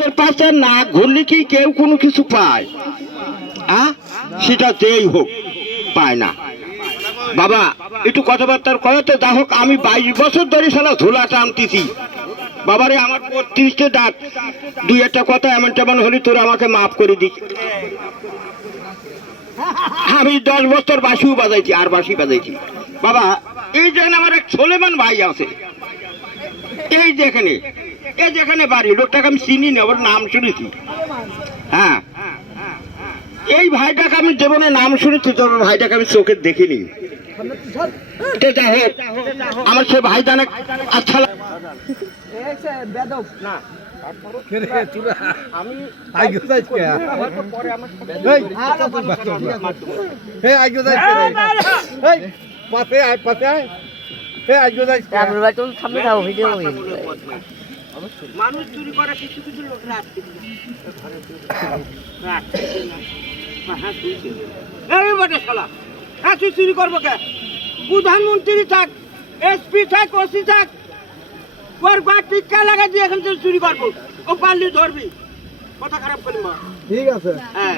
তোর পাশে না ঘুরলে কি কেউ কোনো কিছু পায়? সেটা যেই হোক, পায় না। বাবা, একটু কথাবার্তার কথা তো, যা হোক, আমি বাইশ বছর ধরে সালা ঝোলা টানতেছি। বাবারে, আমার বত্রিশটে দাঁত। দুই একটা কথা এমন তেমন হলে তোর আমাকে মাফ করে দিস। আমি দশ বছর বাসিও বাজাইছি, আর বাসি বাজাইছি। বাবা, এই যেখানে আমার এক সোলেমান ভাই আছে, এই যেখানে এই যেখানে বাড়ি? লোকটাকে আমি চিনি না, ওর নাম শুনেছি। হ্যাঁ। এই ভাইটাকে আমি জীবনে নাম শুনেছি, তোর ভাইটাকে আমি চোখে দেখিনি। আমার সে ভাই জানে আচ্ছা। পাতে আয় পাতে আয়। আমরা বাড়ি সামনে যাও ভিডিও মানুষ চুরি করে কিছু কিছু লোক রাখতে এই বটে শালা। হ্যাঁ তুই চুরি করব কে? প্রধানমন্ত্রী থাক এসপি থাক ওসি থাক ওর টিক্কা লাগা দিয়ে এখন তুই চুরি করব। ও পারলি ধরবি। কথা খারাপ করি মা ঠিক আছে। হ্যাঁ